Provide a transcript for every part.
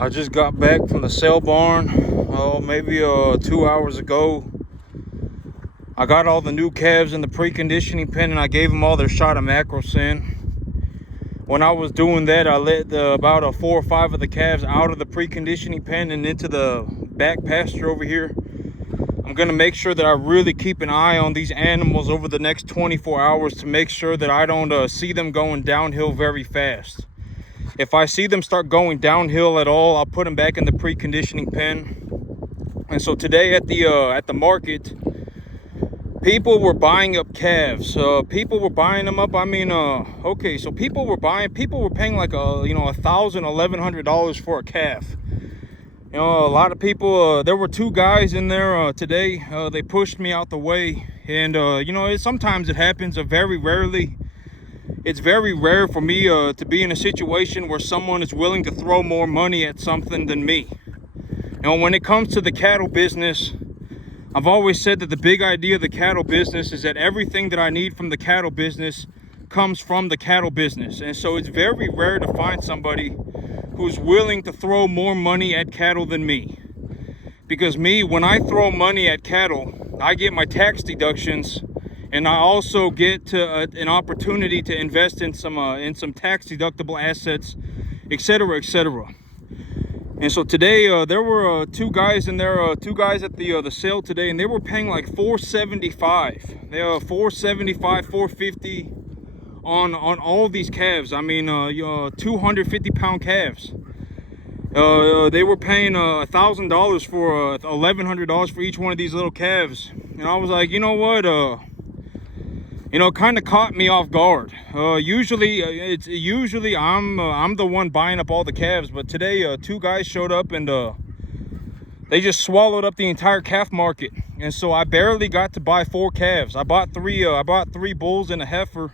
I just got back from the sale barn, maybe 2 hours ago. I got all the new calves in the preconditioning pen, and I gave them all their shot of Macrocin. When I was doing that, I let about 4 or 5 of the calves out of the preconditioning pen and into the back pasture over here. I'm gonna make sure that I really keep an eye on these animals over the next 24 hours to make sure that I don't see them going downhill very fast. If I see them start going downhill at all, I'll put them back in the preconditioning pen. And so today at the market, people were buying up calves. People were buying them up. I mean, okay, so people were paying like $1,000, $1,100 for a calf. You know, a lot of people, there were 2 guys in there today. They pushed me out the way, and sometimes it happens. Very rarely. It's very rare for me to be in a situation where someone is willing to throw more money at something than me. You know, when it comes to the cattle business, I've always said that the big idea of the cattle business is that everything that I need from the cattle business comes from the cattle business. And so it's very rare to find somebody who's willing to throw more money at cattle than me. Because me, when I throw money at cattle, I get my tax deductions, and I also get an opportunity to invest in some tax deductible assets, etc., etc. And so today there were 2 guys in there, 2 guys at the sale today, and they were paying like $475. They are $475, $450 on all these calves. I mean, 250-pound calves. They were paying $1,000 for $1,100 for each one of these little calves, and I was like, you know what? Kind of caught me off guard. Usually I'm the one buying up all the calves, but today 2 guys showed up, and they just swallowed up the entire calf market. And so I barely got to buy 4 calves. I bought 3 bulls and a heifer,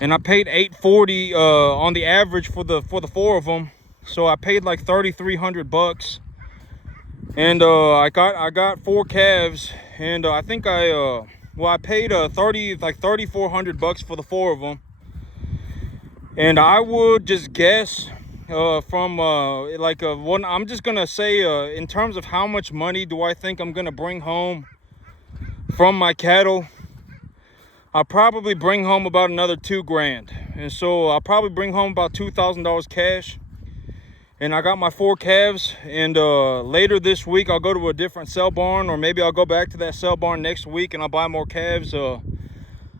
and I paid $840 on the average for the 4 of them. So I paid like $3,300, and I got 4 calves, and I think I paid $3,400 for the 4 of them. And I would just guess I'm just gonna say in terms of how much money do I think I'm gonna bring home from my cattle, I'll probably bring home about another $2 grand. And so I'll probably bring home about $2,000 cash. And I got my 4 calves, and later this week I'll go to a different sale barn, or maybe I'll go back to that sale barn next week and I'll buy more calves. I'm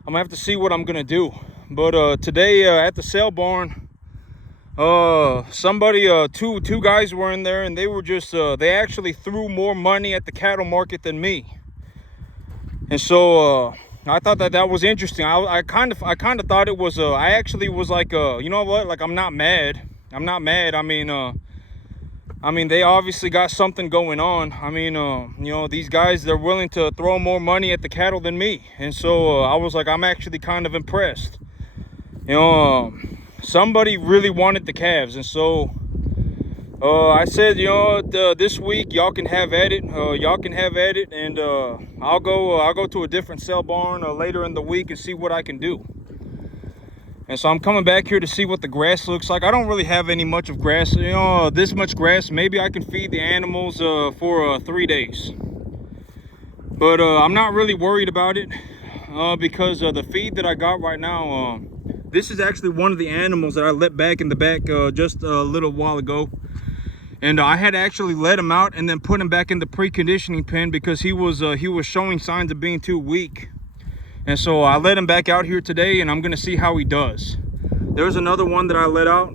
gonna have to see what I'm gonna do. But today at the sale barn, two guys were in there, and they were just they actually threw more money at the cattle market than me. And so I thought that was interesting. I kind of thought it was I actually was like, you know what, like, I'm not mad. I mean, they obviously got something going on. I mean, these guys, they're willing to throw more money at the cattle than me. And so I was like, I'm actually kind of impressed. Somebody really wanted the calves. And so I said, this week y'all can have at it. And I'll go to a different sale barn later in the week and see what I can do. And so I'm coming back here to see what the grass looks like. I don't really have any much of grass, this much grass. Maybe I can feed the animals for 3 days. But I'm not really worried about it because the feed that I got right now, this is actually one of the animals that I let back in the back just a little while ago. And I had actually let him out and then put him back in the preconditioning pen because he was showing signs of being too weak. And so I let him back out here today, and I'm going to see how he does. There's another one that I let out.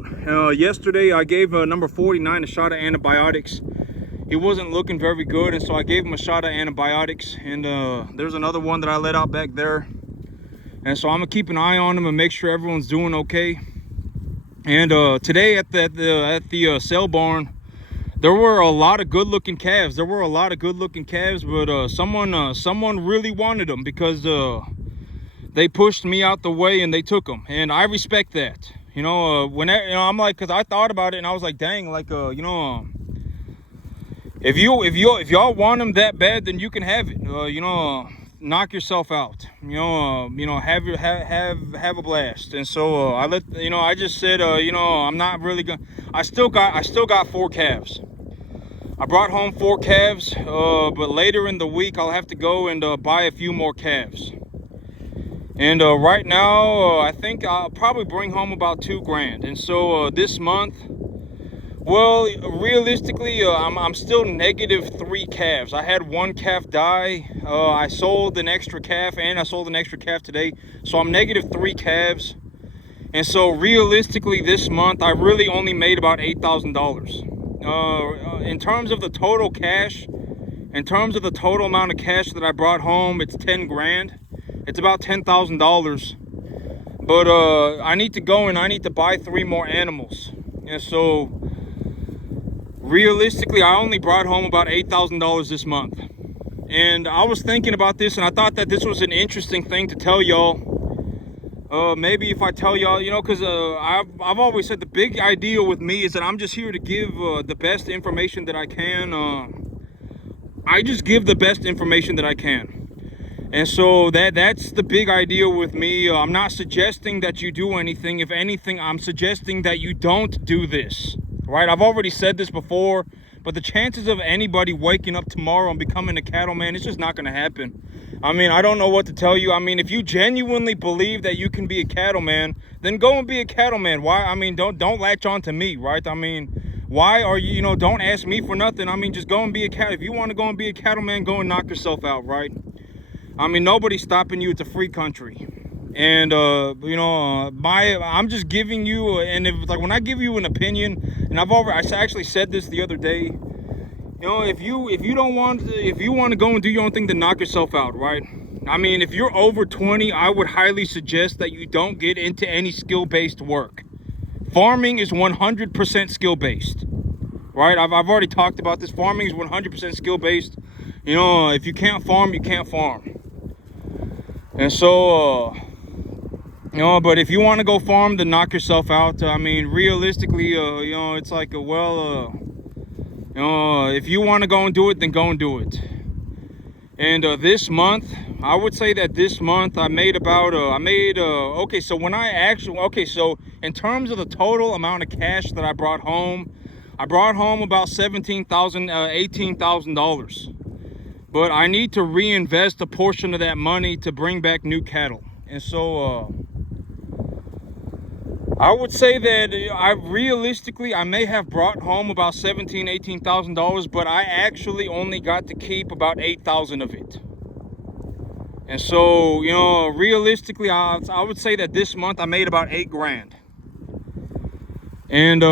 Yesterday, I gave number 49 a shot of antibiotics. He wasn't looking very good, and so I gave him a shot of antibiotics. And there's another one that I let out back there. And so I'm going to keep an eye on him and make sure everyone's doing okay. And today at the sale barn, there were a lot of good-looking calves. But someone really wanted them because they pushed me out the way and they took them, and I respect that. I'm like, because I thought about it and I was like, dang, like if y'all want them that bad, then you can have it. knock yourself out. Have a blast. And so I just said, I'm not really gonna. I still got 4 calves. I brought home 4 calves, but later in the week I'll have to go and buy a few more calves. And right now, I think I'll probably bring home about $2,000. And so this month, well, realistically, I'm still negative 3 calves. I had 1 calf die. I sold an extra calf, and I sold an extra calf today. So I'm negative 3 calves. And so realistically, this month, I really only made about $8,000. In terms of the total cash, in terms of the total amount of cash that I brought home, it's $10,000. It's about $10,000. But I need to go and I need to buy 3 more animals. And so realistically, I only brought home about $8,000 this month. And I was thinking about this, and I thought that this was an interesting thing to tell y'all. Maybe if I tell y'all, because I've always said the big idea with me is that I'm just here to give the best information that I can. I just give the best information that I can. And so that's the big idea with me. I'm not suggesting that you do anything. If anything, I'm suggesting that you don't do this, right? I've already said this before, but the chances of anybody waking up tomorrow and becoming a cattleman, it's just not going to happen. I mean, I don't know what to tell you. I mean, if you genuinely believe that you can be a cattleman, then go and be a cattleman. Why? I mean, don't latch on to me, right? I mean, why are you, don't ask me for nothing. I mean, just go and be a cat. If you want to go and be a cattleman, go and knock yourself out, right? I mean, nobody's stopping you. It's a free country. And, I'm just giving you, and if, like, when I give you an opinion, and I actually said this the other day, if you want to go and do your own thing, then knock yourself out, right? I mean, if you're over 20, I would highly suggest that you don't get into any skill-based work. Farming is 100% skill-based, right? I've already talked about this. Farming is 100% skill-based. If you can't farm, you can't farm. And so, but if you want to go farm, then knock yourself out. I mean, realistically, it's like if you want to go and do it, then go and do it. And this month, I would say that this month I made about, so in terms of the total amount of cash that I brought home about $18,000. But I need to reinvest a portion of that money to bring back new cattle. And so I would say that I may have brought home about $17,000, $18,000, but I actually only got to keep about 8,000 of it. And so, realistically, I would say that this month I made about $8,000. And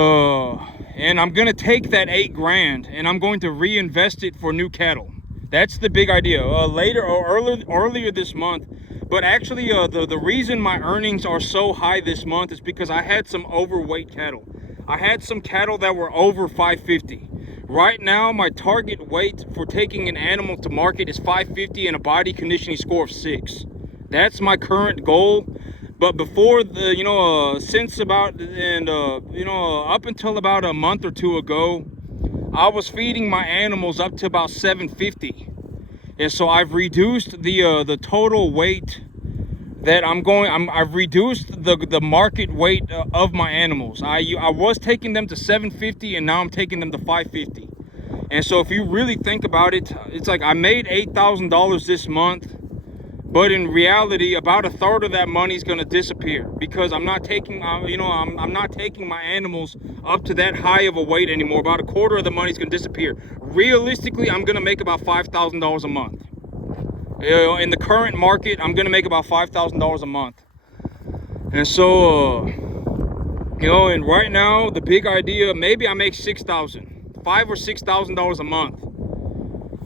I'm gonna take that $8,000 and I'm going to reinvest it for new cattle. That's the big idea. Earlier this month, but actually the reason my earnings are so high this month is because I had some overweight cattle. I had some cattle that were over 550. Right now, my target weight for taking an animal to market is 550 and a body conditioning score of 6. That's my current goal. But before up until about a month or two ago, I was feeding my animals up to about 750. And so I've reduced the total weight that I've reduced the market weight of my animals. I was taking them to 750 and now I'm taking them to 550. And so if you really think about it, it's like I made $8,000 this month, but in reality, about a third of that money is going to disappear because I'm not taking, I'm not taking my animals up to that high of a weight anymore. About a quarter of the money is going to disappear. Realistically, I'm going to make about $5,000 a month. In the current market, I'm going to make about $5,000 a month. And so, and right now, the big idea, maybe I make $5,000 or $6,000 a month.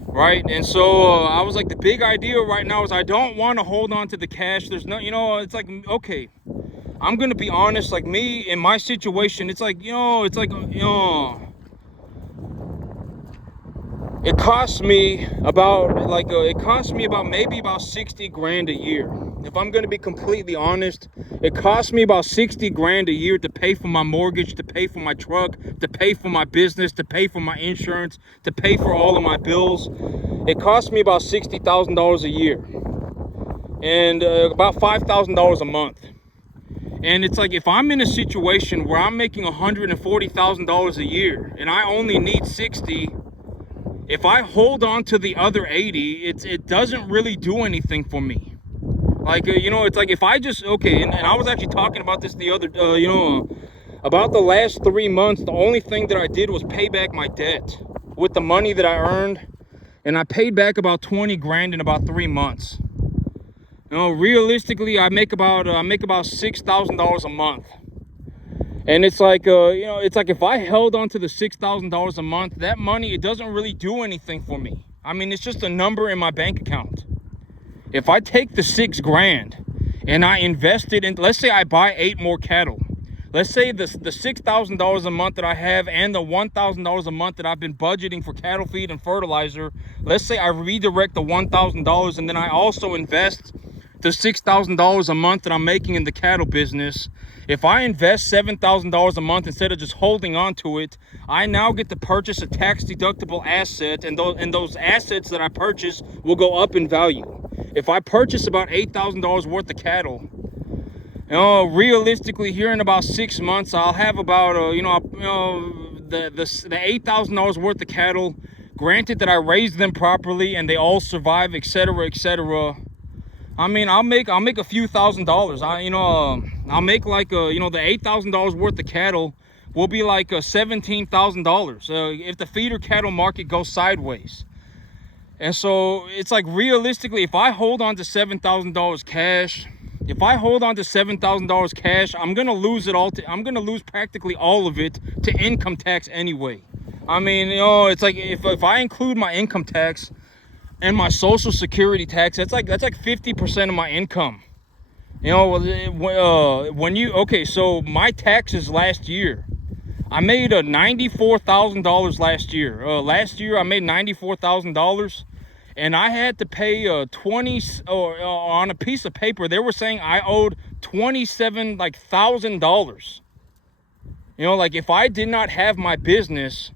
Right? And so I was like, the big idea right now is I don't want to hold on to the cash. There's no, it's like, okay, I'm going to be honest, like me in my situation, it costs me about maybe about $60,000 a year. If I'm going to be completely honest, it costs me about $60,000 a year to pay for my mortgage, to pay for my truck, to pay for my business, to pay for my insurance, to pay for all of my bills. It costs me about $60,000 a year. and about $5,000 a month. And it's like, if I'm in a situation where I'm making $140,000 a year and I only need 60, if I hold on to the other 80, it doesn't really do anything for me. Like, it's like if I just, okay, and I was actually talking about this the other, about the last 3 months, the only thing that I did was pay back my debt with the money that I earned. And I paid back about 20 grand in about 3 months. Realistically, I make about $6,000 a month. And it's like, it's like if I held on to the $6,000 a month, that money, it doesn't really do anything for me. I mean, it's just a number in my bank account. If I take the 6 grand and I invest it in, let's say I buy 8 more cattle. Let's say the $6,000 a month that I have and the $1,000 a month that I've been budgeting for cattle feed and fertilizer, let's say I redirect the $1,000 and then I also invest the $6,000 a month that I'm making in the cattle business. If I invest $7,000 a month instead of just holding on to it, I now get to purchase a tax-deductible asset, and those assets that I purchase will go up in value. If I purchase about $8,000 worth of cattle, realistically, here in about 6 months, I'll have about, the $8,000 worth of cattle. Granted that I raised them properly and they all survive, etc., etc. I mean, I'll make a few $1,000s. I'll make like, the $8,000 worth of cattle will be like $17,000 if the feeder cattle market goes sideways. And so it's like, realistically, if I hold on to $7,000 cash, I'm gonna lose it all. I'm gonna lose practically all of it to income tax anyway. I mean, it's like if I include my income tax and my social security tax, that's like 50% of my income. So my taxes last year, I made $94,000 last year. Last year I made $94,000. And I had to pay on a piece of paper. They were saying I owed $27,000. Like if I did not have my business,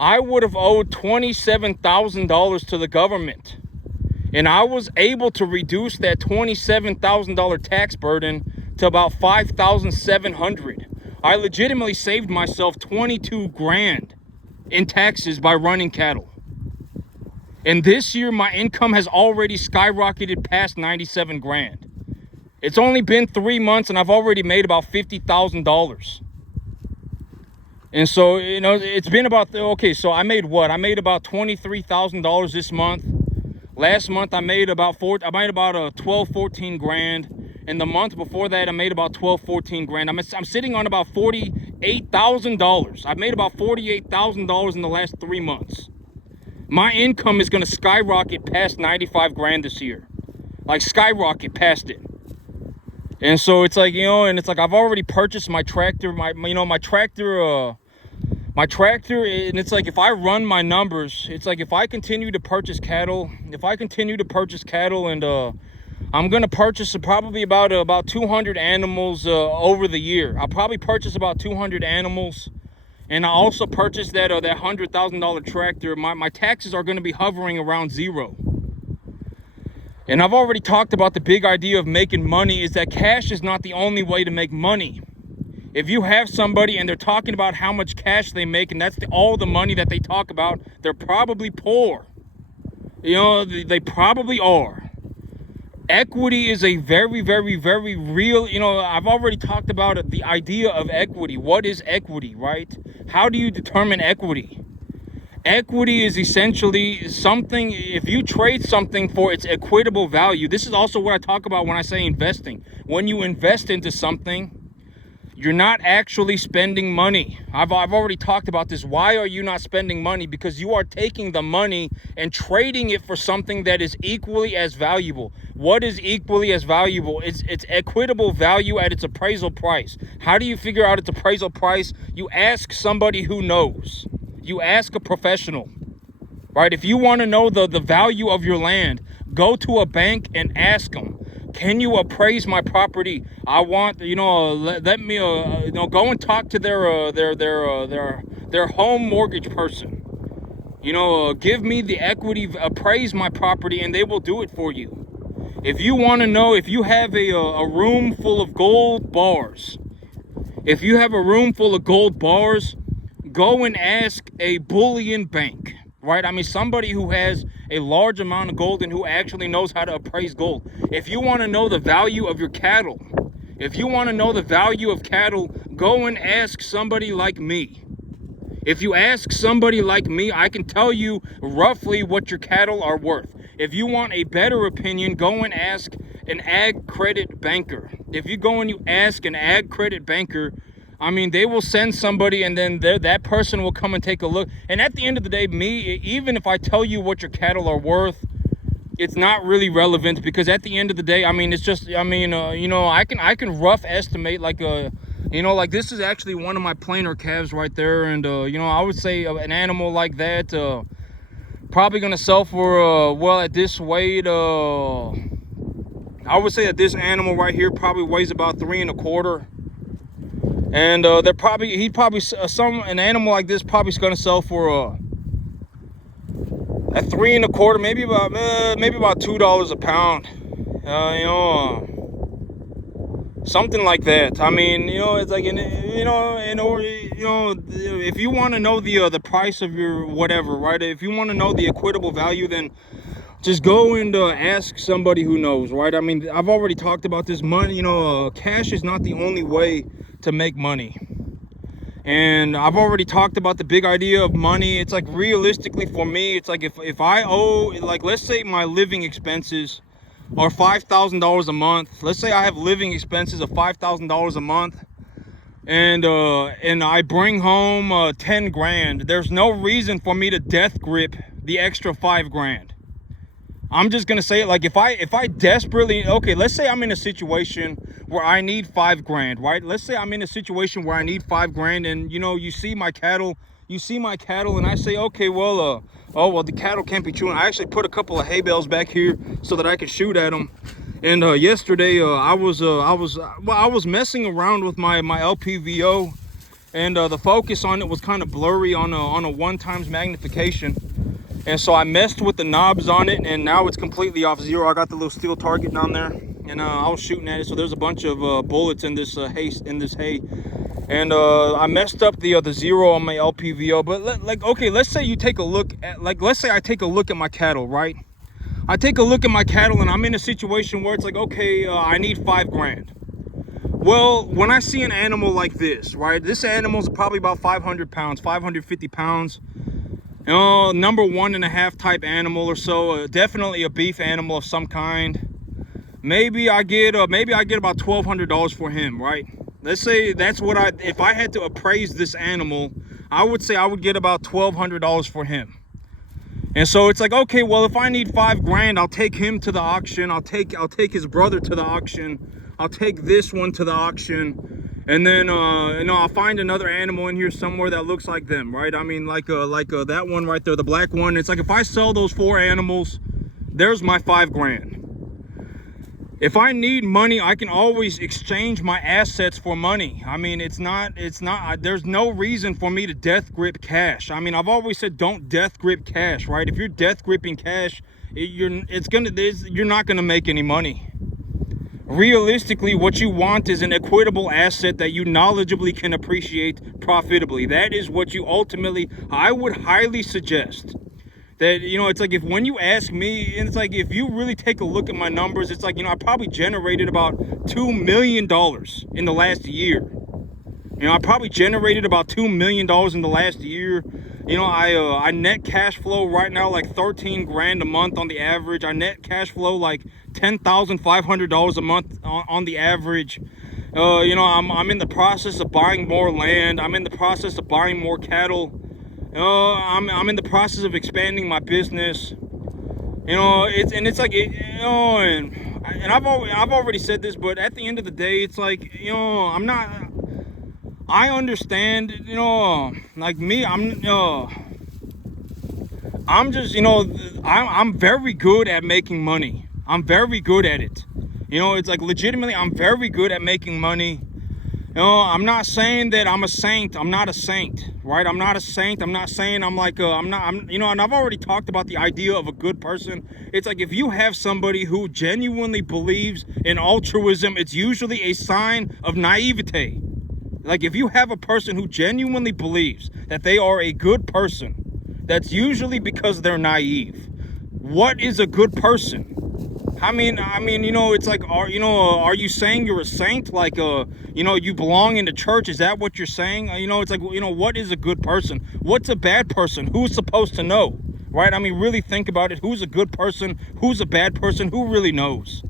I would have owed $27,000 to the government. And I was able to reduce that $27,000 tax burden to about $5,700. I legitimately saved myself 22 grand in taxes by running cattle. And this year, my income has already skyrocketed past 97 grand. It's only been 3 months and I've already made about $50,000. And so, it's been about, so I made what? I made about $23,000 this month. Last month, I made about 12, 14 grand. And the month before that, I made about 12, 14 grand. I'm sitting on about $48,000. I've made about $48,000 in the last 3 months. My income is going to skyrocket past 95 grand this year. Like, skyrocket past it. And so it's like, and it's like I've already purchased my tractor, my tractor, and it's like if I run my numbers, it's like if I continue to purchase cattle, and I'm going to purchase probably about 200 animals over the year. I'll probably purchase about 200 animals. And I also purchased that $100,000 tractor. My taxes are going to be hovering around zero. And I've already talked about the big idea of making money is that cash is not the only way to make money. If you have somebody and they're talking about how much cash they make and that's all the money that they talk about, they're probably poor. They probably are. Equity is a very, very, very real, I've already talked about it, the idea of equity. What is equity, right? How do you determine equity? Equity is essentially something, if you trade something for its equitable value, this is also what I talk about when I say investing. When you invest into something, you're not actually spending money. I've already talked about this. Why are you not spending money? Because you are taking the money and trading it for something that is equally as valuable. What is equally as valuable? It's equitable value at its appraisal price. How do you figure out its appraisal price? You ask somebody who knows. You ask a professional, right? If you want to know the value of your land, go to a bank and ask them. Can you appraise my property? I want, let me, go and talk to their home mortgage person. Give me the equity, appraise my property, and they will do it for you. If you want to know, if you have a room full of gold bars, if you have a room full of gold bars, go and ask a bullion bank, right? I mean, somebody who has a large amount of gold and who actually knows how to appraise gold. If you want to know the value of your cattle, if you want to know the value of cattle, go and ask somebody like me. If you ask somebody like me, I can tell you roughly what your cattle are worth. If you want a better opinion, go and ask an ag credit banker. If you go and you ask an ag credit banker, I mean, they will send somebody and then that person will come and take a look. And at the end of the day, even if I tell you what your cattle are worth, it's not really relevant, because at the end of the day, I mean, it's just, I mean, I can rough estimate like like this is actually one of my plainer calves right there. And, I would say an animal like that, probably going to sell for, well, at this weight, I would say that this animal right here probably weighs about 3 1/4. And an animal like this probably is going to sell for, at 3 1/4, maybe about $2 a pound, something like that. I mean, it's like if you want to know the price of your whatever, right? If you want to know the equitable value, then just go and ask somebody who knows, right? I mean, I've already talked about this. Money, cash is not the only way to make money. And I've already talked about the big idea of money. It's like, realistically for me, it's like if I owe, like, let's say my living expenses are $5,000 a month. Let's say I have living expenses of $5,000 a month, and I bring home 10 grand. There's no reason for me to death grip the extra 5 grand. I'm just gonna say it, like, if I desperately, okay, let's say I'm in a situation where I need 5 grand, right? Let's say I'm in a situation where I need 5 grand, and you see my cattle, and I say, okay, well, the cattle can't be chewing. I actually put a couple of hay bales back here so that I can shoot at them. And yesterday, I was messing around with my LPVO, and the focus on it was kind of blurry on a 1x magnification. And so I messed with the knobs on it, and now it's completely off zero. I got the little steel target down there, and I was shooting at it. So there's a bunch of bullets in this hay, and I messed up the zero on my LPVO. But let's say you take a look at, let's say I take a look at my cattle, right? I take a look at my cattle, and I'm in a situation where it's like, okay, I need 5 grand. Well, when I see an animal like this, right? This animal's probably about 500 pounds, 550 pounds. Number 1.5 type animal or so, definitely a beef animal of some kind. Maybe I get about $1,200 for him, right? Let's say that's what if I had to appraise this animal, I would say I would get about $1,200 for him. And so it's like, okay, well, if I need 5 grand, I'll take him to the auction. I'll take his brother to the auction. I'll take this one to the auction. And then, I'll find another animal in here somewhere that looks like them, right? I mean, like that one right there, the black one. It's like, if I sell those 4 animals, there's my 5 grand. If I need money, I can always exchange my assets for money. I mean, there's no reason for me to death grip cash. I mean, I've always said, don't death grip cash, right? If you're death gripping cash, you're not gonna make any money. Realistically, what you want is an equitable asset that you knowledgeably can appreciate profitably. That is what you ultimately, I would highly suggest. That, it's like, when you ask me, and it's like, if you really take a look at my numbers, it's like, I probably generated about $2 million in the last year. I probably generated about $2 million in the last year. I net cash flow right now like 13 grand a month on the average. I net cash flow like $10,500 a month on the average. I'm in the process of buying more land. I'm in the process of buying more cattle. I'm in the process of expanding my business. It's like, and I've already said this, but at the end of the day, it's like, I understand, like me, I'm just, I'm very good at making money. I'm very good at it. It's like, legitimately, I'm very good at making money. I'm not saying that I'm a saint. I'm not a saint, right? I'm not a saint. I'm not saying I'm like, and I've already talked about the idea of a good person. It's like if you have somebody who genuinely believes in altruism, it's usually a sign of naivete. Like if you have a person who genuinely believes that they are a good person, that's usually because they're naive. What is a good person? I mean, it's like, are you saying you're a saint? Like, you belong in the church. Is that what you're saying? It's like, what is a good person? What's a bad person? Who's supposed to know, right? I mean, really think about it. Who's a good person? Who's a bad person? Who really knows,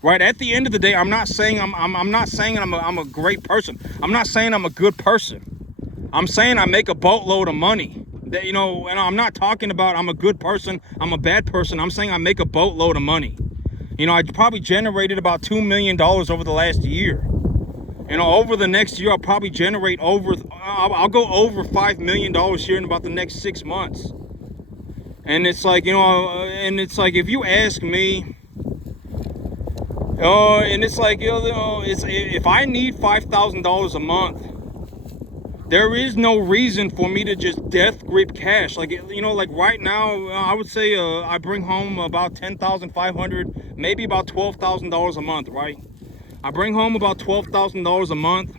right? At the end of the day, I'm not saying I'm not saying I'm a great person. I'm not saying I'm a good person. I'm saying I make a boatload of money. That, and I'm not talking about I'm a good person, I'm a bad person. I'm saying I make a boatload of money. I probably generated about $2 million over the last year. Over the next year, I'll probably generate I'll go over $5 million here in about the next 6 months. And it's like, if you ask me, and it's like, if I need $5,000 a month, there is no reason for me to just death grip cash. Like, like right now, I would say I bring home about $10,500, maybe about $12,000 a month, right? I bring home about $12,000 a month.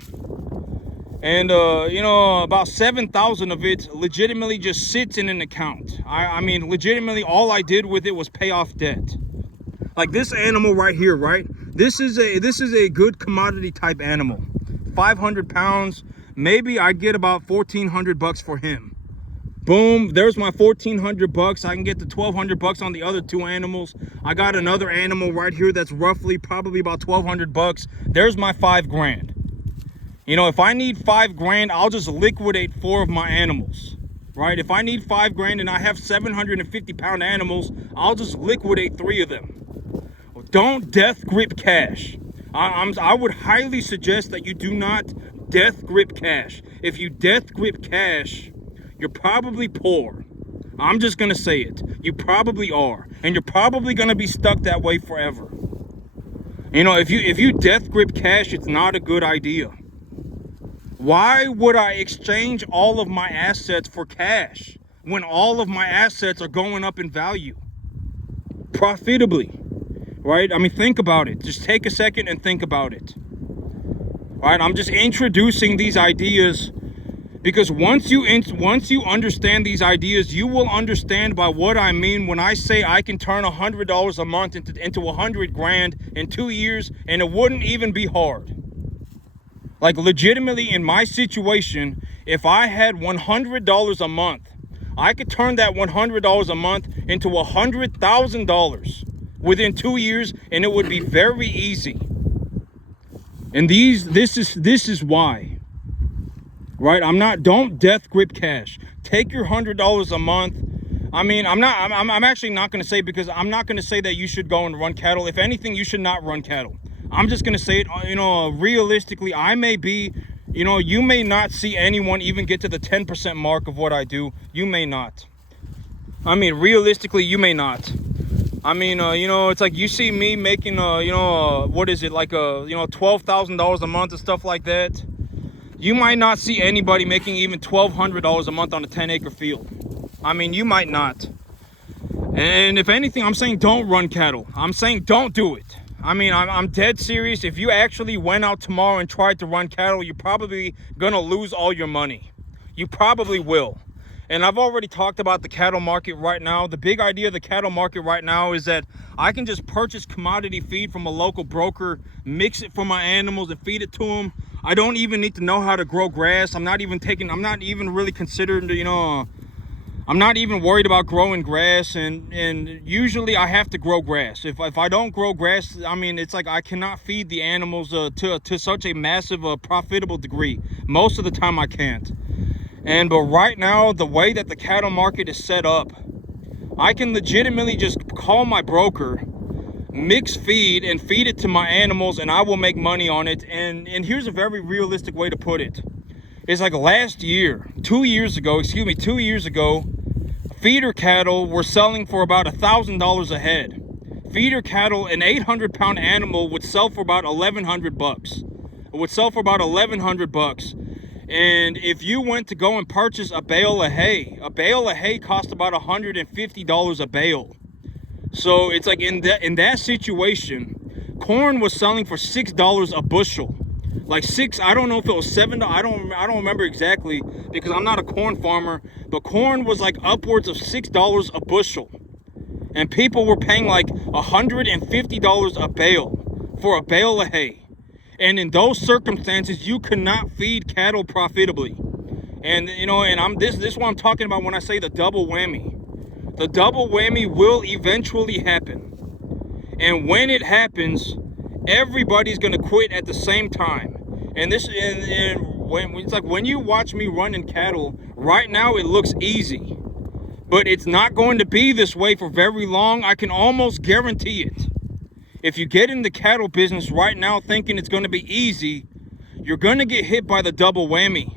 And, about 7,000 of it legitimately just sits in an account. I mean, legitimately, all I did with it was pay off debt. Like this animal right here, right? This is a good commodity type animal. 500 pounds. Maybe I get about $1,400 for him. Boom, there's my $1,400. I can get the $1,200 on the other two animals. I got another animal right here that's roughly probably about $1,200. There's my $5,000. If I need $5,000, I'll just liquidate 4 of my animals, right? If I need $5,000 and I have 750-pound animals, I'll just liquidate 3 of them. Don't death grip cash. I would highly suggest that you do not death grip cash. If you death grip cash, you're probably poor. I'm just gonna say it. You probably are, and you're probably gonna be stuck that way forever. If you death grip cash, it's not a good idea. Why would I exchange all of my assets for cash when all of my assets are going up in value profitably? Right? I mean, think about it. Just take a second and think about it. Right? I'm just introducing these ideas because once you understand these ideas, you will understand by what I mean when I say I can turn $100 a month into $100,000 in 2 years, and it wouldn't even be hard. Like legitimately, in my situation, if I had $100 a month, I could turn that $100 a month into $100,000 within 2 years, and it would be very easy. And this is why, right? Don't death grip cash. Take your $100 a month. I mean, I'm actually not going to say, because I'm not going to say that you should go and run cattle. If anything, you should not run cattle. I'm just going to say it, realistically, I may be, you may not see anyone even get to the 10% mark of what I do. You may not. I mean, realistically, you may not. I mean, it's like you see me making, what is it, like, $12,000 a month and stuff like that. You might not see anybody making even $1,200 a month on a 10-acre field. I mean, you might not. And if anything, I'm saying don't run cattle. I'm saying don't do it. I mean, I'm dead serious. If you actually went out tomorrow and tried to run cattle, you're probably gonna lose all your money. You probably will. And I've already talked about the cattle market right now. The big idea of the cattle market right now is that I can just purchase commodity feed from a local broker, mix it for my animals and feed it to them. I don't even need to know how to grow grass. I'm not even really considered, I'm not even worried about growing grass, and usually I have to grow grass. If I don't grow grass, I mean, it's like I cannot feed the animals to such a massive profitable degree. Most of the time I can't. But right now, the way that the cattle market is set up, I can legitimately just call my broker, mix feed and feed it to my animals, and I will make money on it. And here's a very realistic way to put it. It's like 2 years ago, feeder cattle were selling for about $1,000 a head. Feeder cattle, an 800-pound animal, would sell for about $1,100. it would sell for about 1,100 bucks. And if you went to go and purchase a bale of hay cost about $150 a bale. So it's like in that situation, corn was selling for $6 a bushel. Like I don't know if it was $7. I don't remember exactly because I'm not a corn farmer, but corn was like upwards of $6 a bushel. And people were paying like $150 a bale for a bale of hay. And in those circumstances, you cannot feed cattle profitably. And this is what I'm talking about when I say the double whammy. The double whammy will eventually happen. And when it happens, everybody's gonna quit at the same time. And it's like when you watch me running cattle, right now it looks easy. But it's not going to be this way for very long. I can almost guarantee it. If you get in the cattle business right now thinking it's going to be easy, you're going to get hit by the double whammy.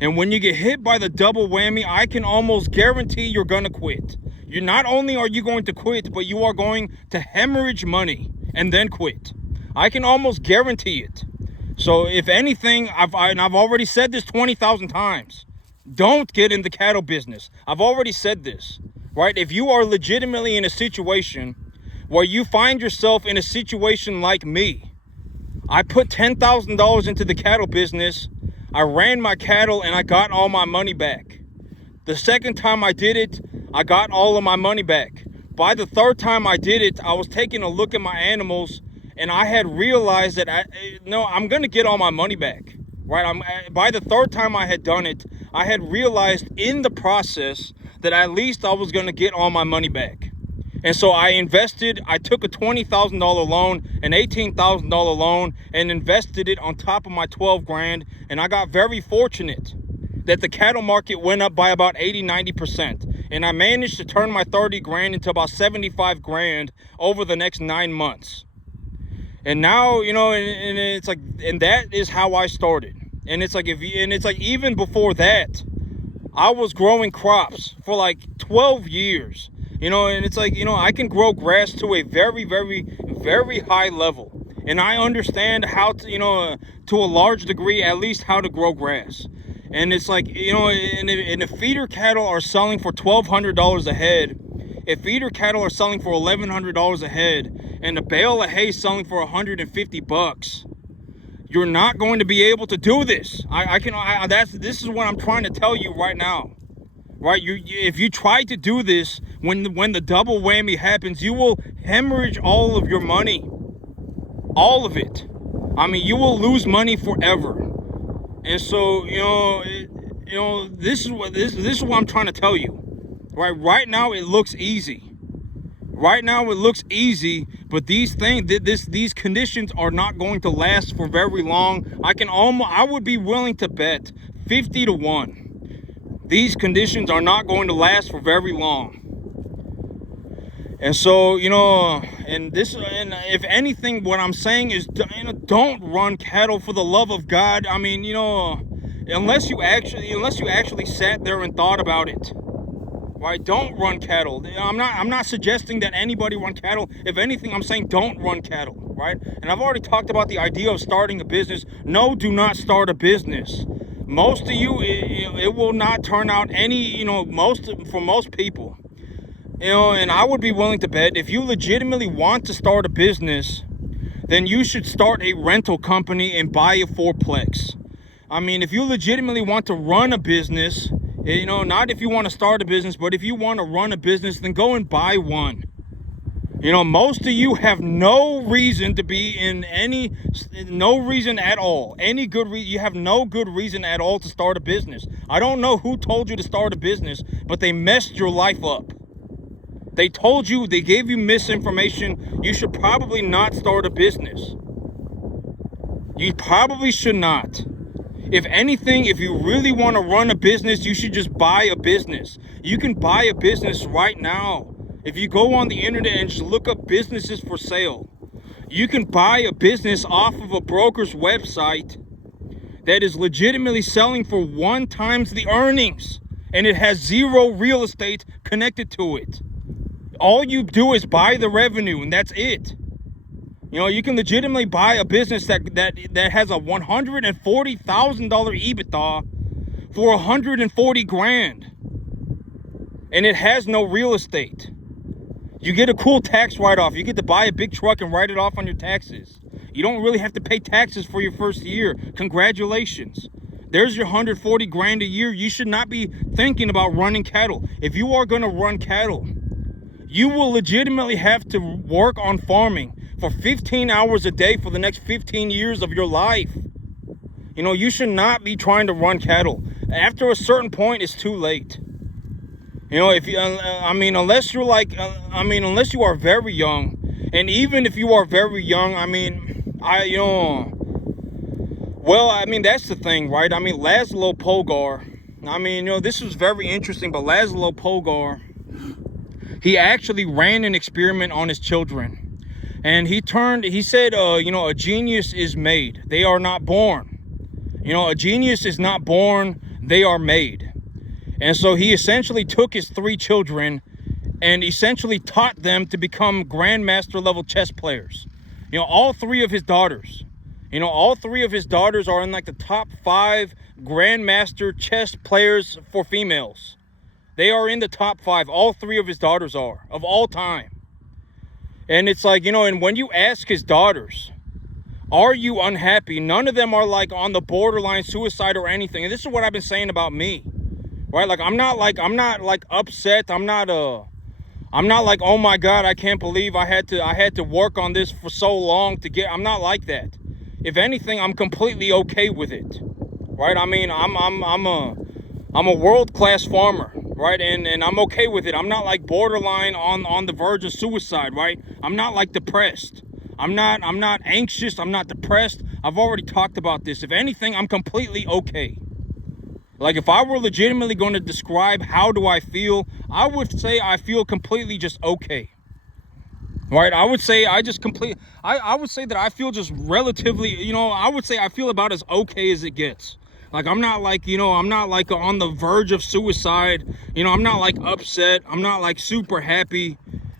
And when you get hit by the double whammy, I can almost guarantee you're going to quit. Not only are you going to quit, but you are going to hemorrhage money and then quit. I can almost guarantee it. So if anything, I've already said this 20,000 times. Don't get in the cattle business. I've already said this, right? If you are legitimately in a situation where you find yourself in a situation like me, I put $10,000 into the cattle business. I ran my cattle and I got all my money back. The second time I did it, I got all of my money back. By the third time I did it, I was taking a look at my animals and I had realized that I'm going to get all my money back. Right? By the third time I had done it, I had realized in the process that at least I was going to get all my money back. And so I took a $20,000 loan, an $18,000 loan, and invested it on top of my 12 grand. And I got very fortunate that the cattle market went up by about 80-90%. And I managed to turn my 30 grand into about 75 grand over the next 9 months. And now, and it's like, and that is how I started. And it's like, even before that, I was growing crops for like 12 years, and it's like, I can grow grass to a very, very, very high level. And I understand how to, to a large degree, at least how to grow grass. And it's like, and if feeder cattle are selling for $1,200 a head, if feeder cattle are selling for $1,100 a head, and a bale of hay selling for 150 bucks, you're not going to be able to do this. This is what I'm trying to tell you right now, right? If you try to do this, when the double whammy happens, you will hemorrhage all of your money, all of it. I mean, you will lose money forever. And so, this is what I'm trying to tell you, right? Right now, it looks easy. Right now, it looks easy, but these conditions are not going to last for very long. I would be willing to bet 50-1. These conditions are not going to last for very long. And so, and if anything, what I'm saying is, don't run cattle, for the love of God. I mean, unless you actually sat there and thought about it. Right? Don't run cattle. I'm not suggesting that anybody run cattle. If anything, I'm saying don't run cattle, right? And I've already talked about the idea of starting a business. No, do not start a business. Most of you, it will not turn out for most people. And I would be willing to bet if you legitimately want to start a business, then you should start a rental company and buy a fourplex. I mean, if you legitimately want to run a business, not if you want to start a business, but if you want to run a business, then go and buy one. Most of you have no reason to be no reason at all. You have no good reason at all to start a business. I don't know who told you to start a business, but they messed your life up. They gave you misinformation. You should probably not start a business. You probably should not. If anything, if you really want to run a business, you should just buy a business. You can buy a business right now. If you go on the internet and just look up businesses for sale, you can buy a business off of a broker's website that is legitimately selling for 1 times the earnings, and it has 0 real estate connected to it. All you do is buy the revenue, and that's it. You know, you can legitimately buy a business that has a $140,000 EBITDA for 140 grand, and it has no real estate. You get a cool tax write-off. You get to buy a big truck and write it off on your taxes. You don't really have to pay taxes for your first year. Congratulations. There's your 140 grand a year. You should not be thinking about running cattle. If you are going to run cattle, you will legitimately have to work on farming for 15 hours a day for the next 15 years of your life. You know, you should not be trying to run cattle. After a certain point, it's too late. You know, if you, I mean, unless you're like, unless you are very young, and even if you are very young, well, I mean, that's the thing, right? I mean, Laszlo Polgar, this was very interesting, but Laszlo Polgar, he actually ran an experiment on his children. And he said, a genius is made. They are not born. You know, a genius is not born, they are made. And so he essentially took his 3 children and essentially taught them to become grandmaster level chess players. You know, all 3 of his daughters. You know, all 3 of his daughters are in like the top 5 grandmaster chess players for females. They are in the top 5. All 3 of his daughters are, of all time. And it's like, you know, and when you ask his daughters, are you unhappy? None of them are like on the borderline suicide or anything. And this is what I've been saying about me. Right? Like, I'm not like upset. I'm not like, oh my God, I can't believe I had to work on this for so long to get. I'm not like that. If anything, I'm completely okay with it. Right? I mean, I'm a world-class farmer, right? And I'm okay with it. I'm not like borderline on the verge of suicide, right? I'm not like depressed. I'm not anxious. I'm not depressed. I've already talked about this. If anything, I'm completely okay. Like, if I were legitimately going to describe how do I feel, I would say I feel completely just okay. Right? I would say I would say that I feel just relatively, you know, I would say I feel about as okay as it gets. Like, I'm not like, you know, I'm not like on the verge of suicide. You know, I'm not like upset. I'm not like super happy.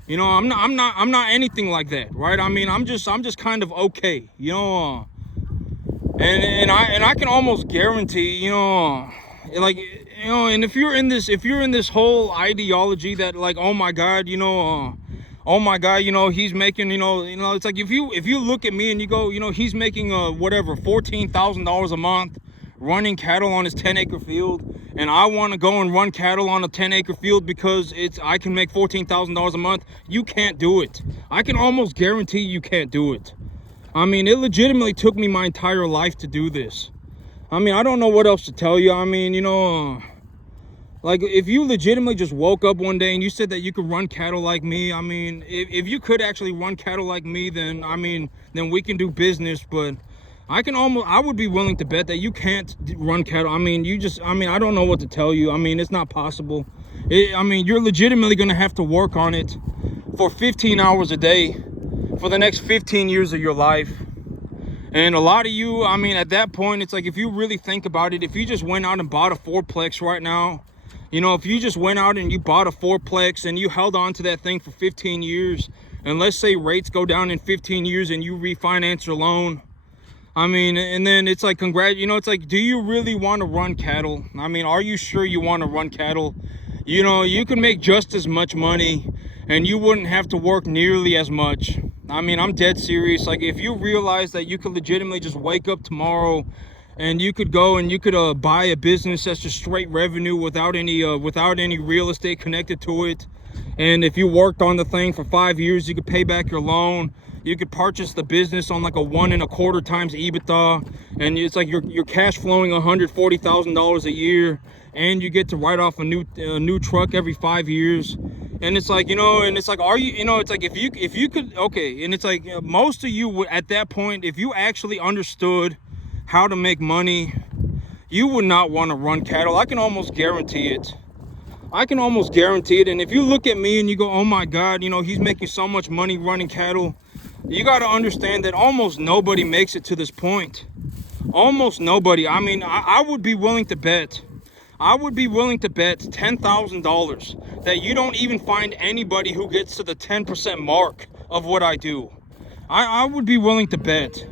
You know, I'm not anything like that, right? I mean, I'm just kind of okay, you know. And I can almost guarantee, you know, like, you know, and if you're in this whole ideology that like, oh my God, you know, he's making, it's like if you look at me and you go, you know, he's making whatever $14,000 a month running cattle on his 10-acre field, and I want to go and run cattle on a 10-acre field because I can make $14,000 a month. You can't do it. I can almost guarantee you can't do it. I mean, it legitimately took me my entire life to do this. I mean, I don't know what else to tell you. I mean, you know, like, if you legitimately just woke up one day and you said that you could run cattle like me, I mean, if you could actually run cattle like me, then, I mean, then we can do business. But I would be willing to bet that you can't run cattle. I mean, I don't know what to tell you. I mean, it's not possible. I mean, you're legitimately going to have to work on it for 15 hours a day for the next 15 years of your life. And a lot of you, I mean, at that point, it's like, if you really think about it, if you just went out and bought a fourplex right now, you know, if you just went out and you bought a fourplex and you held on to that thing for 15 years, and let's say rates go down in 15 years and you refinance your loan, I mean, and then it's like, it's like, do you really want to run cattle? I mean, are you sure you want to run cattle? You know, you can make just as much money and you wouldn't have to work nearly as much. I mean, I'm dead serious. Like, if you realize that you could legitimately just wake up tomorrow and you could go and you could buy a business that's just straight revenue without any real estate connected to it, and if you worked on the thing for 5 years, you could pay back your loan. You could purchase the business on like a 1.25 times EBITDA, and it's like you're cash flowing $140,000 a year, and you get to write off a new truck every 5 years. And it's like, you know, and it's like, are you, you know, it's like, if you could, okay, and it's like, most of you would, at that point, if you actually understood how to make money, you would not want to run cattle. I can almost guarantee it. And if you look at me and you go, oh my God, you know, he's making so much money running cattle, you got to understand that almost nobody makes it to this point. Almost nobody. I mean, I would be willing to bet $10,000 that you don't even find anybody who gets to the 10% mark of what I do. I would be willing to bet.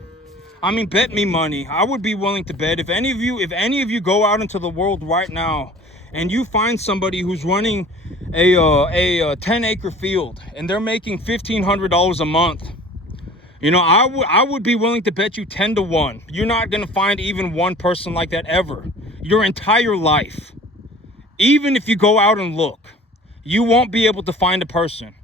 I mean, bet me money. I would be willing to bet if any of you go out into the world right now and you find somebody who's running a 10-acre field and they're making $1,500 a month, you know, I would be willing to bet you 10 to 1. You're not going to find even one person like that ever. Your entire life. Even if you go out and look, you won't be able to find a person.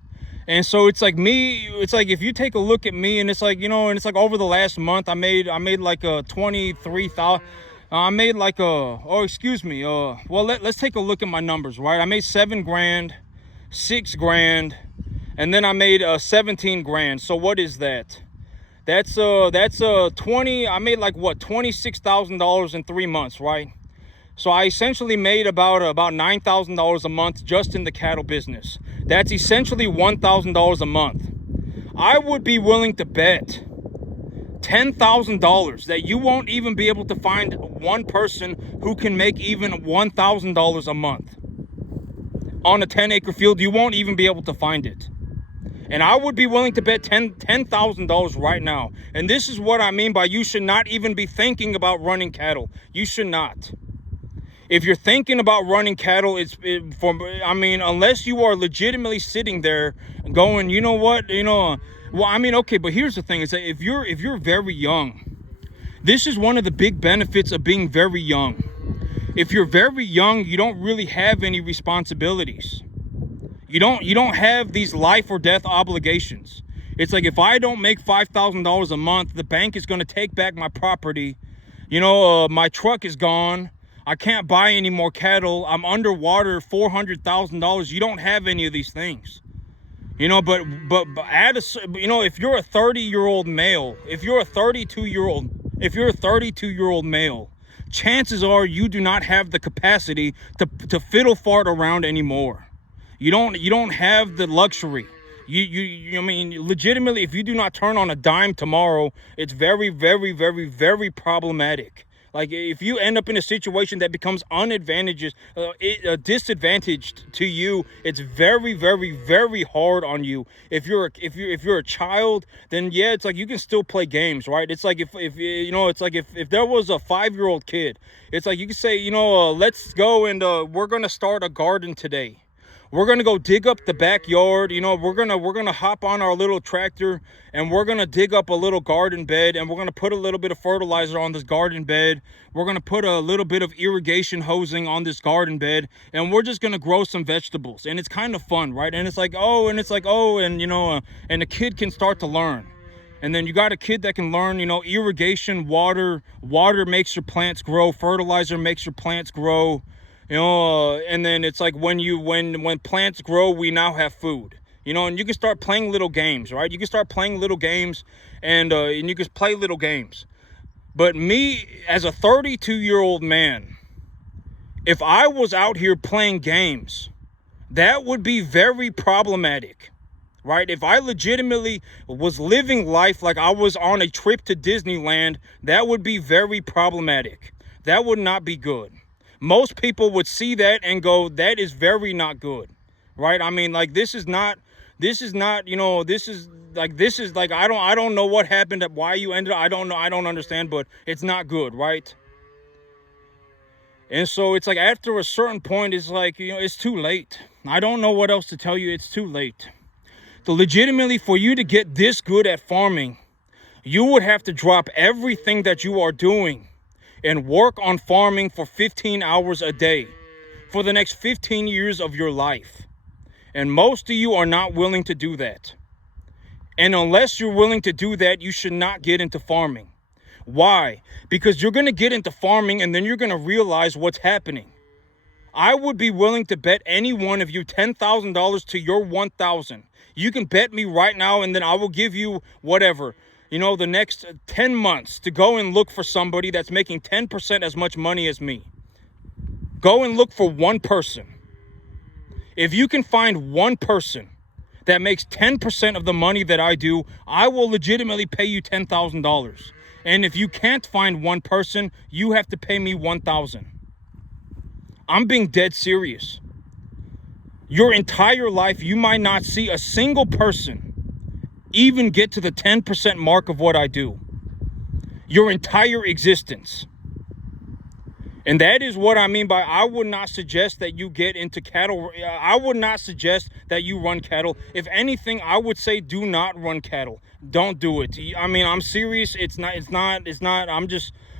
And so it's like me, it's like if you take a look at me and it's like, you know, and it's like over the last month I made like a 23,000. I made like a, oh, excuse me. Well, let's take a look at my numbers, right? I made 7 grand, 6 grand, and then I made 17 grand. So what is that? That's 20, I made like what, $26,000 in 3 months, right? So I essentially made about $9,000 a month just in the cattle business. That's essentially $1,000 a month. I would be willing to bet $10,000 that you won't even be able to find one person who can make even $1,000 a month. On a 10-acre field, you won't even be able to find it. And I would be willing to bet $10,000 right now. And this is what I mean by you should not even be thinking about running cattle. You should not. If you're thinking about running cattle, unless you are legitimately sitting there going, you know what, well, I mean, okay, but here's the thing, is that if you're very young, this is one of the big benefits of being very young. If you're very young, you don't really have any responsibilities. You don't have these life or death obligations. It's like if I don't make $5,000 a month, the bank is going to take back my property. My truck is gone. I can't buy any more cattle. I'm underwater $400,000. You don't have any of these things. But add if you're a 30-year-old male, if you're a 32-year-old male, chances are you do not have the capacity to fiddle fart around anymore. You don't have the luxury. I mean, legitimately, if you do not turn on a dime tomorrow, it's very, very, very, very problematic. Like if you end up in a situation that becomes disadvantaged to you, it's very, very, very hard on you. If you're a child, then yeah, it's like you can still play games, right? It's like if there was a 5-year-old kid, it's like you could say, let's go and we're gonna start a garden today. We're gonna go dig up the backyard. We're gonna hop on our little tractor and we're gonna dig up a little garden bed and we're gonna put a little bit of fertilizer on this garden bed. We're gonna put a little bit of irrigation hosing on this garden bed and we're just gonna grow some vegetables. And it's kind of fun, right? And it's like, and the kid can start to learn. And then you got a kid that can learn, irrigation, water makes your plants grow, fertilizer makes your plants grow. And then it's like when plants grow, we now have food, and you can start playing little games, right? You can start playing little games and you can play little games. But me as a 32-year-old man, if I was out here playing games, that would be very problematic, right? If I legitimately was living life like I was on a trip to Disneyland, that would be very problematic. That would not be good. Most people would see that and go, that is very not good, right? I mean, like, this is like, I don't know what happened, why you ended up, I don't know, I don't understand, but it's not good, right? And so it's like after a certain point, it's like, it's too late. I don't know what else to tell you. It's too late. So legitimately, for you to get this good at farming, you would have to drop everything that you are doing and work on farming for 15 hours a day for the next 15 years of your life. And most of you are not willing to do that. And unless you're willing to do that, you should not get into farming. Why? Because you're going to get into farming and then you're going to realize what's happening. I would be willing to bet any one of you $10,000 to your 1,000. You can bet me right now and then I will give you whatever, the next 10 months to go and look for somebody that's making 10% as much money as me. Go and look for one person. If you can find one person that makes 10% of the money that I do, I will legitimately pay you $10,000. And if you can't find one person, you have to pay me 1,000. I'm being dead serious. Your entire life, you might not see a single person even get to the 10% mark of what I do. Your entire existence. And that is what I mean by I would not suggest that you get into cattle. I would not suggest that you run cattle. If anything, I would say do not run cattle. Don't do it. I mean, I'm serious.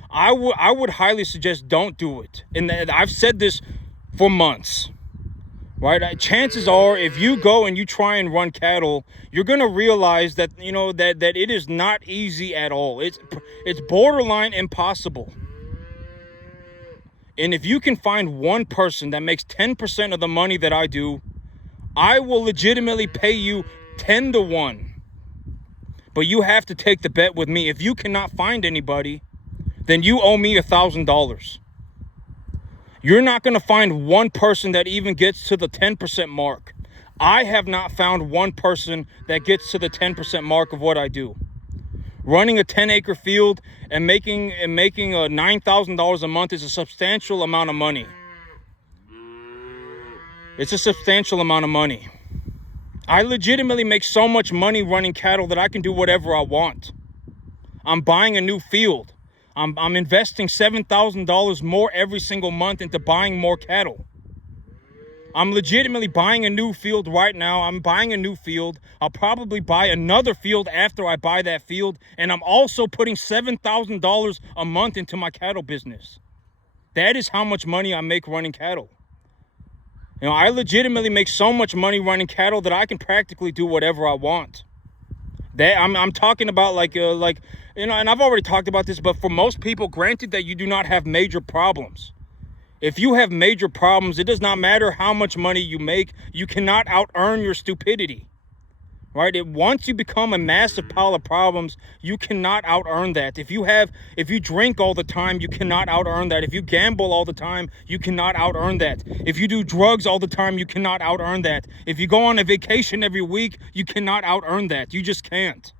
I would highly suggest don't do it. And I've said this for months. Right? Chances are, if you go and you try and run cattle, you're going to realize that, that it is not easy at all. It's borderline impossible. And if you can find one person that makes 10% of the money that I do, I will legitimately pay you 10 to 1. But you have to take the bet with me. If you cannot find anybody, then you owe me $1,000. You're not going to find one person that even gets to the 10% mark. I have not found one person that gets to the 10% mark of what I do. Running a 10-acre field and making $9,000 a month is a substantial amount of money. It's a substantial amount of money. I legitimately make so much money running cattle that I can do whatever I want. I'm buying a new field. I'm investing $7,000 more every single month into buying more cattle. I'm legitimately buying a new field right now. I'm buying a new field. I'll probably buy another field after I buy that field. And I'm also putting $7,000 a month into my cattle business. That is how much money I make running cattle. I legitimately make so much money running cattle that I can practically do whatever I want. That I'm talking about and I've already talked about this, but for most people, granted that you do not have major problems. If you have major problems, it does not matter how much money you make. You cannot out-earn your stupidity, right? Once you become a massive pile of problems, you cannot out-earn that. If you drink all the time, you cannot out-earn that. If you gamble all the time, you cannot out-earn that. If you do drugs all the time, you cannot out-earn that. If you go on a vacation every week, you cannot out-earn that. You just can't.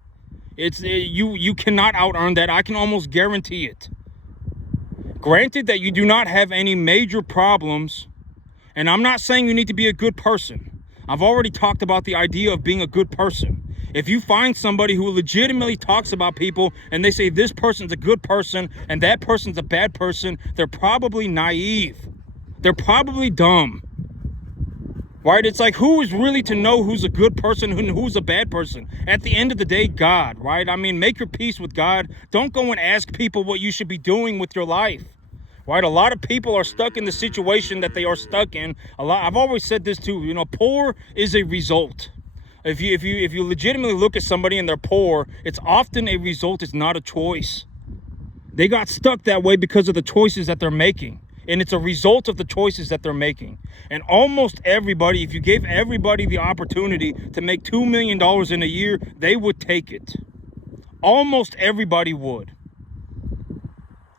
You cannot out-earn that. I can almost guarantee it. Granted that you do not have any major problems, and I'm not saying you need to be a good person. I've already talked about the idea of being a good person. If you find somebody who legitimately talks about people and they say this person's a good person and that person's a bad person, they're probably naive. They're probably dumb. Right? It's like, who is really to know who's a good person and who's a bad person? At the end of the day, God, right? I mean, make your peace with God. Don't go and ask people what you should be doing with your life. Right? A lot of people are stuck in the situation that they are stuck in. I've always said this too, poor is a result. If you legitimately look at somebody and they're poor, it's often a result, it's not a choice. They got stuck that way because of the choices that they're making. And it's a result of the choices that they're making. And almost everybody, if you gave everybody the opportunity to make $2 million in a year, they would take it. Almost everybody would.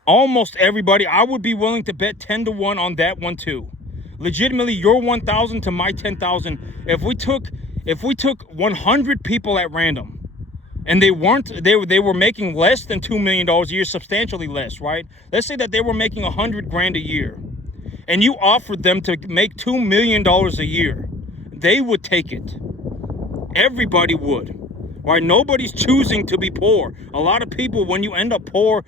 Almost everybody. I would be willing to bet 10 to 1 on that one too. Legitimately, your 1,000 to my 10,000. If we took 100 people at random, and they were making less than $2 million a year, substantially less, right? Let's say that they were making $100,000 a year, and you offered them to make $2 million a year, they would take it. Everybody would, right? Nobody's choosing to be poor. A lot of people, when you end up poor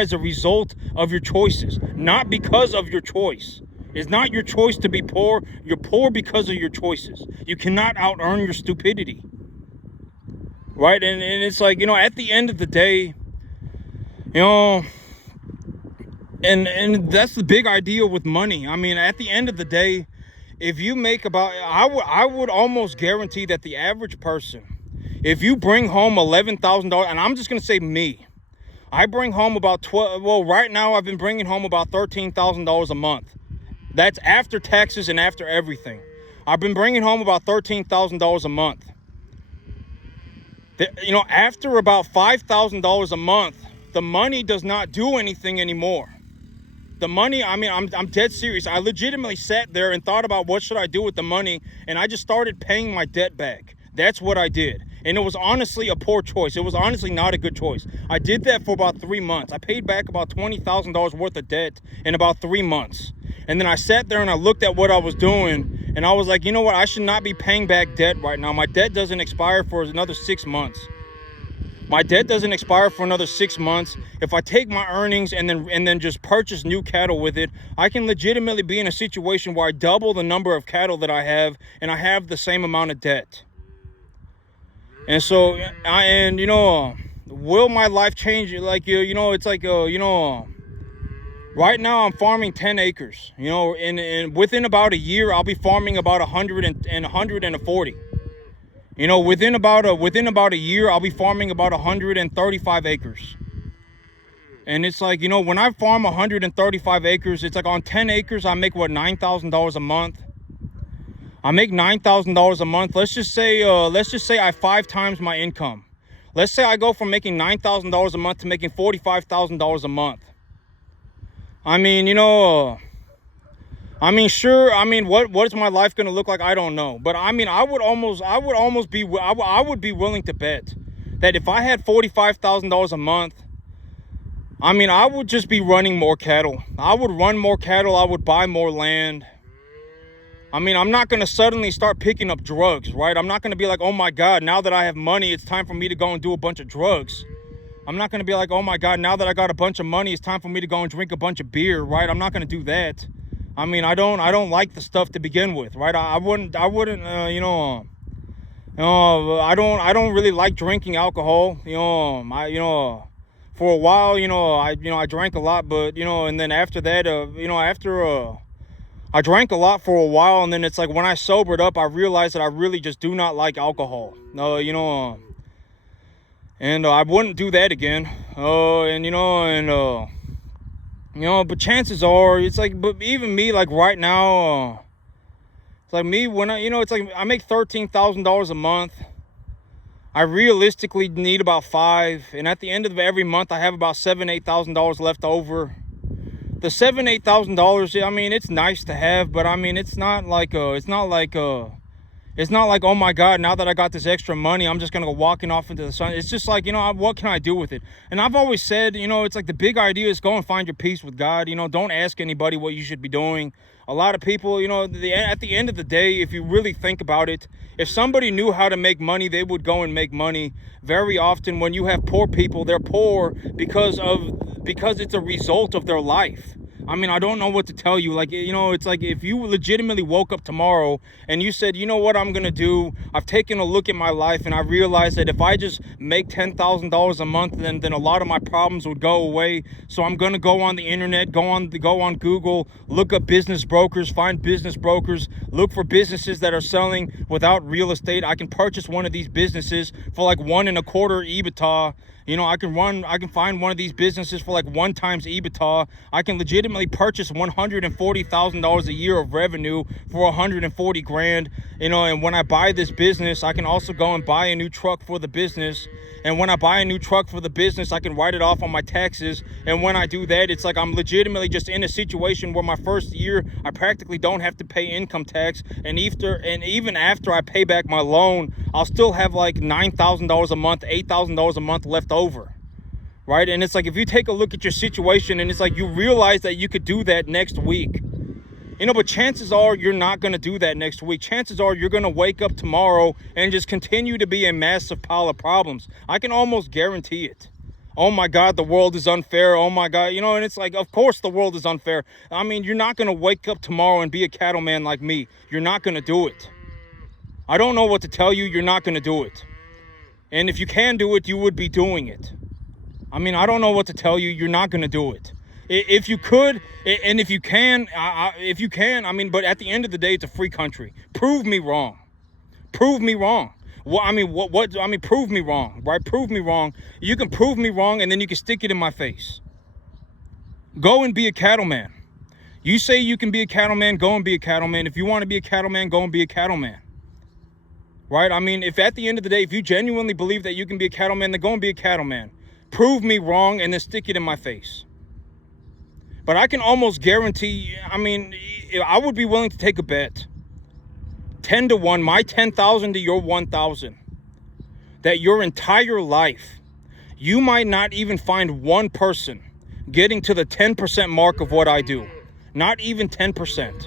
as a result of your choices, not because of your choice. It's not your choice to be poor. You're poor because of your choices. You cannot out-earn your stupidity. Right? And it's like, at the end of the day, and that's the big idea with money. I mean, at the end of the day, if you make I would almost guarantee that the average person, if you bring home $11,000, and I'm just going to say me, I bring home about right now I've been bringing home about $13,000 a month. That's after taxes and after everything. I've been bringing home about $13,000 a month. After about $5,000 a month, the money does not do anything anymore. The money, I mean, I'm dead serious. I legitimately sat there and thought about what should I do with the money, and I just started paying my debt back. That's what I did. And it was honestly a poor choice. It was honestly not a good choice. I did that for about 3 months. I paid back about $20,000 worth of debt in about 3 months. And then I sat there and I looked at what I was doing, And I was like, you know what? I should not be paying back debt right now. My debt doesn't expire for another 6 months. My debt doesn't expire for another 6 months. If I take my earnings and then just purchase new cattle with it, I can legitimately be in a situation where I double the number of cattle that I have, and I have the same amount of debt. And so, will my life change? Like, it's like, right now I'm farming 10 acres, and within about a year, I'll be farming about 140. Within about a year, I'll be farming about 135 acres. And it's like, when I farm 135 acres, it's like on 10 acres, I make $9,000 a month. I make $9,000 a month. Let's just say I 5 times my income. Let's say I go from making $9,000 a month to making $45,000 a month. Sure. What is my life going to look like? I don't know. But I would be willing to bet that if I had $45,000 a month, I would just be running more cattle. I would run more cattle. I would buy more land. I'm not going to suddenly start picking up drugs, right? I'm not going to be like, oh my God, now that I have money, it's time for me to go and do a bunch of drugs. I'm not going to be like, oh my God, now that I got a bunch of money, it's time for me to go and drink a bunch of beer, right? I'm not going to do that. I don't like the stuff to begin with, right? I don't really like drinking alcohol. For a while, I drank a lot, but, and then after that, I drank a lot for a while, and then it's like when I sobered up, I realized that I really just do not like alcohol. And I wouldn't do that again. But chances are, it's like, but even me, like right now, it's like me when it's like I make $13,000 a month. I realistically need about 5, and at the end of every month, I have about $7,000-8,000 left over. The $7,000-8,000, it's nice to have, but it's not like oh my God, now that I got this extra money, I'm just gonna go walking off into the sun. It's just like, what can I do with it? And I've always said, it's like the big idea is go and find your peace with God. Don't ask anybody what you should be doing. A lot of people, at the end of the day, if you really think about it, if somebody knew how to make money, they would go and make money. Very often when you have poor people, they're poor because it's a result of their life. I don't know what to tell you. Like, it's like if you legitimately woke up tomorrow and you said, you know what I'm going to do? I've taken a look at my life and I realized that if I just make $10,000 a month, then a lot of my problems would go away. So I'm going to go on the internet, go on Google, look up business brokers, find business brokers, look for businesses that are selling without real estate. I can purchase one of these businesses for like 1.25 EBITDA. I can find one of these businesses for like 1 times EBITDA. I can legitimately purchase $140,000 a year of revenue for 140 grand. And when I buy this business, I can also go and buy a new truck for the business. And when I buy a new truck for the business, I can write it off on my taxes. And when I do that, it's like I'm legitimately just in a situation where my first year, I practically don't have to pay income tax. And even after I pay back my loan, I'll still have like $9,000 a month, $8,000 a month left over. Right? And it's like, if you take a look at your situation and it's like you realize that you could do that next week. But chances are you're not going to do that next week. Chances are you're going to wake up tomorrow and just continue to be a massive pile of problems. I can almost guarantee it. Oh my God, the world is unfair. Oh my God, and it's like, of course the world is unfair. You're not going to wake up tomorrow and be a cattleman like me. You're not going to do it. I don't know what to tell you. You're not going to do it. And if you can do it, you would be doing it. I don't know what to tell you. You're not going to do it. If you could, and if you can, but at the end of the day, it's a free country. Prove me wrong. Prove me wrong. Prove me wrong, right? Prove me wrong. You can prove me wrong, and then you can stick it in my face. Go and be a cattleman. You say you can be a cattleman, go and be a cattleman. If you want to be a cattleman, go and be a cattleman. Right? If at the end of the day, if you genuinely believe that you can be a cattleman, then go and be a cattleman. Prove me wrong, and then stick it in my face. But I can almost guarantee, I would be willing to take a bet. 10-1, my 10,000 to your 1,000. That your entire life, you might not even find one person getting to the 10% mark of what I do. Not even 10%.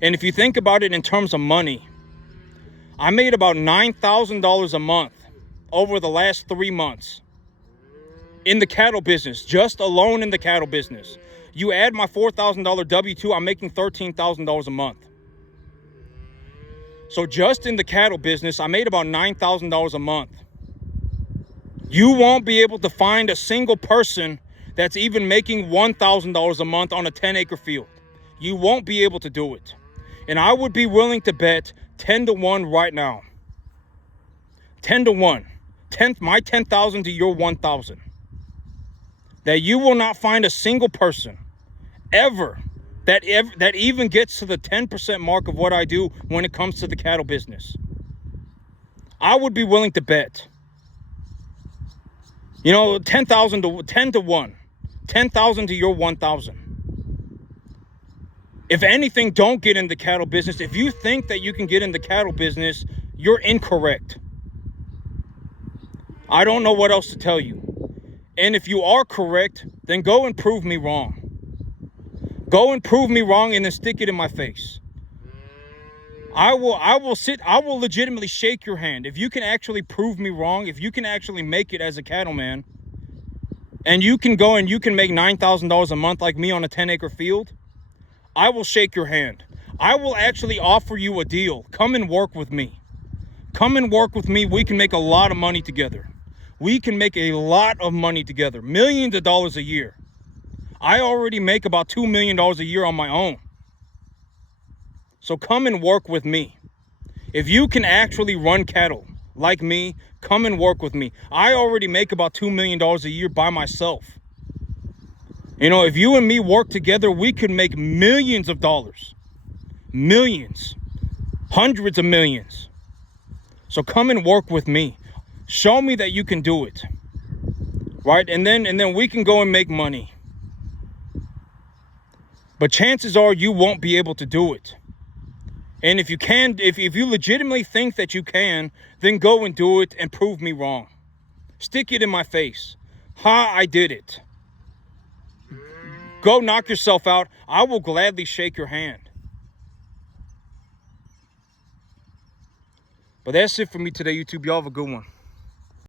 And if you think about it in terms of money, I made about $9,000 a month over the last 3 months in the cattle business, just alone in the cattle business. You add my $4,000 W-2, I'm making $13,000 a month. So just in the cattle business, I made about $9,000 a month. You won't be able to find a single person that's even making $1,000 a month on a 10-acre field. You won't be able to do it. And I would be willing to bet 10 to 1 right now. 10 to 1. My 10,000 to your 1,000. That you will not find a single person ever that even gets to the 10% mark of what I do when it comes to the cattle business. I would be willing to bet. 10,000 to 10 to 1. 10,000 to your 1,000. If anything, don't get in the cattle business. If you think that you can get in the cattle business, you're incorrect. I don't know what else to tell you. And if you are correct, then go and prove me wrong. Go and prove me wrong and then stick it in my face. I will legitimately shake your hand. If you can actually prove me wrong, if you can actually make it as a cattleman, and you can go and you can make $9,000 a month like me on a 10-acre field, I will shake your hand. I will actually offer you a deal. Come and work with me. Come and work with me. We can make a lot of money together. We can make a lot of money together. Millions of dollars a year. I already make about $2 million a year on my own. So come and work with me. If you can actually run cattle like me, come and work with me. I already make about $2 million a year by myself. If you and me work together, we could make millions of dollars. Millions. Hundreds of millions. So come and work with me. Show me that you can do it. Right? And then we can go and make money. But chances are you won't be able to do it. And if you can, if you legitimately think that you can, then go and do it and prove me wrong. Stick it in my face. I did it. Go knock yourself out. I will gladly shake your hand. But that's it for me today, YouTube. Y'all have a good one.